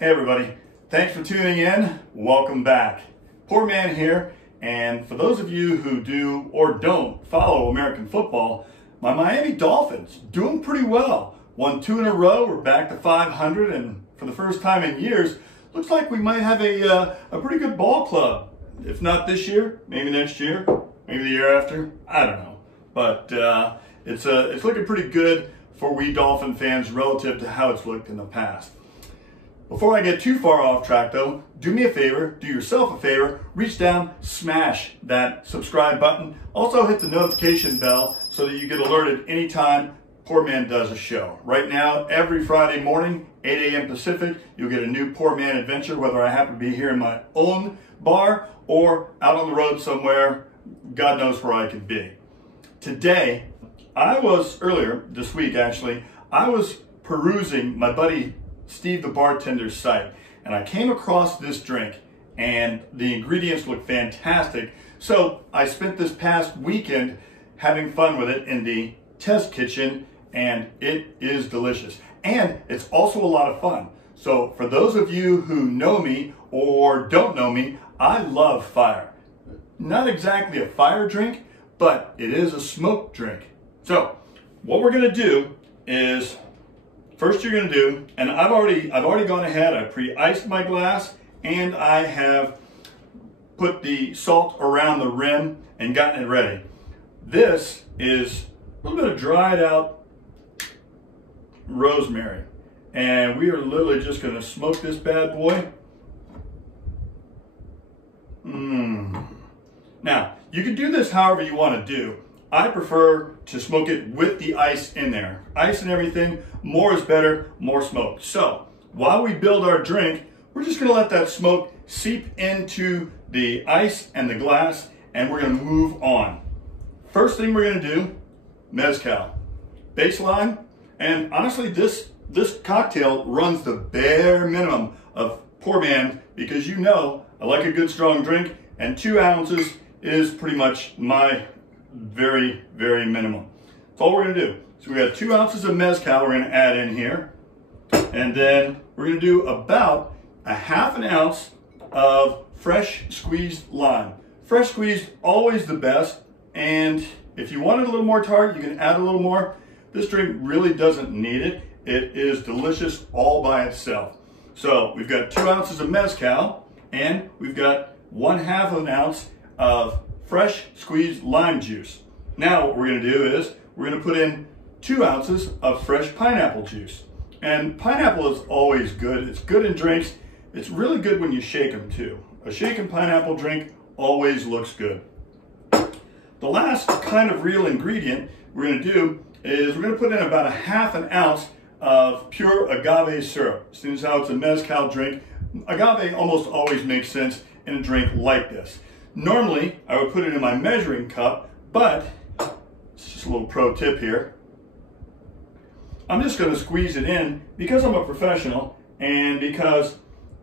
Hey everybody, thanks for tuning in. Welcome back. PourMan here, and for those of you who do or don't follow American football, my Miami Dolphins doing pretty well. Won 2 in a row, we're back to 500, and for the first time in years, looks like we might have a pretty good ball club. If not this year, maybe next year, maybe the year after, I don't know. But it's looking pretty good for we Dolphin fans relative to how it's looked in the past. Before I get too far off track though, do me a favor, do yourself a favor, reach down, smash that subscribe button. Also hit the notification bell so that you get alerted anytime PourMan does a show. Right now, every Friday morning, 8 a.m. Pacific, you'll get a new PourMan adventure, whether I happen to be here in my own bar or out on the road somewhere, God knows where I could be. Today, earlier this week actually, I was perusing my buddy Steve the Bartender's site, and I came across this drink and the ingredients look fantastic. So I spent this past weekend having fun with it in the test kitchen, and it is delicious. And it's also a lot of fun. So for those of you who know me or don't know me, I love fire. Not exactly a fire drink, but it is a smoke drink. So what we're gonna do is, first you're gonna do, and I've already gone ahead, I pre-iced my glass, and I have put the salt around the rim and gotten it ready. This is a little bit of dried out rosemary, and we are literally just gonna smoke this bad boy. Now, you can do this however you wanna do. I prefer to smoke it with the ice in there. Ice and everything, more is better, more smoke. So, while we build our drink, we're just gonna let that smoke seep into the ice and the glass, and we're gonna move on. First thing we're gonna do, mezcal. Baseline, and honestly, this cocktail runs the bare minimum of PourMan, because you know I like a good strong drink, and 2 ounces is pretty much my very, very minimum. That's all we're gonna do. So we got 2 ounces of mezcal we're gonna add in here. And then we're gonna do about a ½ an ounce of fresh squeezed lime. Fresh squeezed, always the best. And if you want it a little more tart, you can add a little more. This drink really doesn't need it. It is delicious all by itself. So we've got 2 ounces of mezcal, and we've got 1/2 of an ounce of fresh squeezed lime juice. Now what we're gonna do is we're gonna put in 2 ounces of fresh pineapple juice. And pineapple is always good. It's good in drinks. It's really good when you shake them too. A shaken pineapple drink always looks good. The last kind of real ingredient we're gonna do is we're gonna put in about a ½ an ounce of pure agave syrup. Since how it's a mezcal drink, agave almost always makes sense in a drink like this. Normally, I would put it in my measuring cup, but it's just a little pro tip here. I'm just gonna squeeze it in because I'm a professional, and because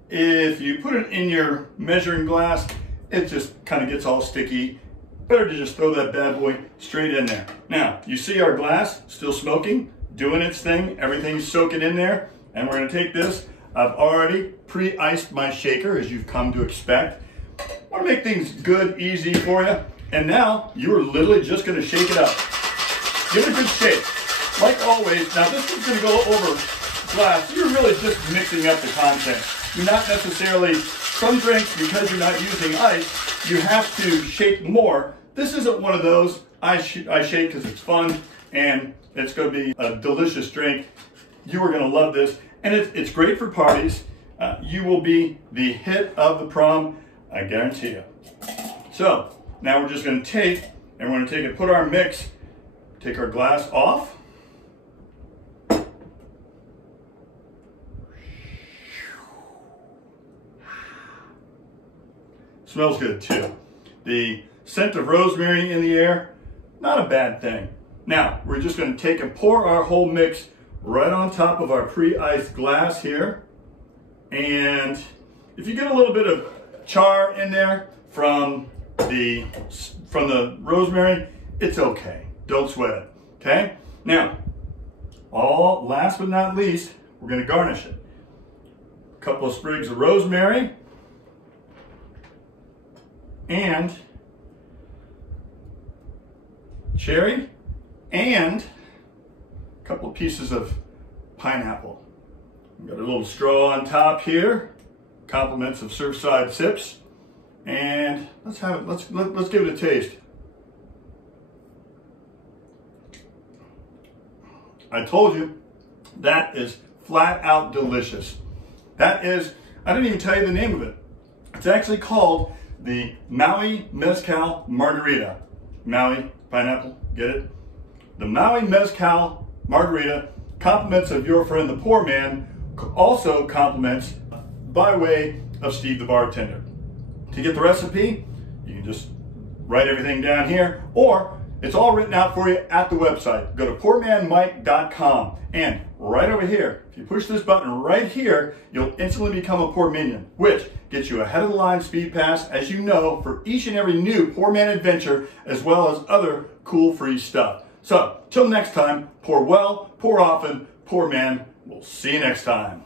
if you put it in your measuring glass, it just kind of gets all sticky. Better to just throw that bad boy straight in there. Now, you see our glass still smoking, doing its thing, everything's soaking in there, and we're gonna take this. I've already pre-iced my shaker, as you've come to expect. I want to make things good, easy for you. And now you're literally just going to shake it up. Give it a good shake. Like always, now this is going to go over glass. You're really just mixing up the content. You're not necessarily, some drinks, because you're not using ice, you have to shake more. This isn't one of those. I shake because it's fun, and it's going to be a delicious drink. You are going to love this. And it's great for parties. You will be the hit of the prom, I guarantee you. So now we're just going to take and put our mix, take our glass off. Smells good too. The scent of rosemary in the air, not a bad thing. Now we're just going to take and pour our whole mix right on top of our pre-iced glass here. And if you get a little bit of char in there from the rosemary, it's okay. Don't sweat it, okay? Now, last but not least, we're gonna garnish it. couple of sprigs of rosemary, and cherry, and a couple of pieces of pineapple. We've got a little straw on top here, compliments of Surfside Sips, and let's have it. Let's give it a taste. I told you, that is flat out delicious. That is, I didn't even tell you the name of it. It's actually called the Maui Mezcal Margarita. Maui, pineapple, get it? The Maui Mezcal Margarita, compliments of your friend the PourMan, also compliments by way of Steve the Bartender. To get the recipe, you can just write everything down here, or it's all written out for you at the website. Go to PourManMike.com, and right over here, if you push this button right here, you'll instantly become a Pour Minion, which gets you ahead of the line speed pass, as you know, for each and every new PourMan adventure, as well as other cool free stuff. So, till next time, pour well, pour often, PourMan. We'll see you next time.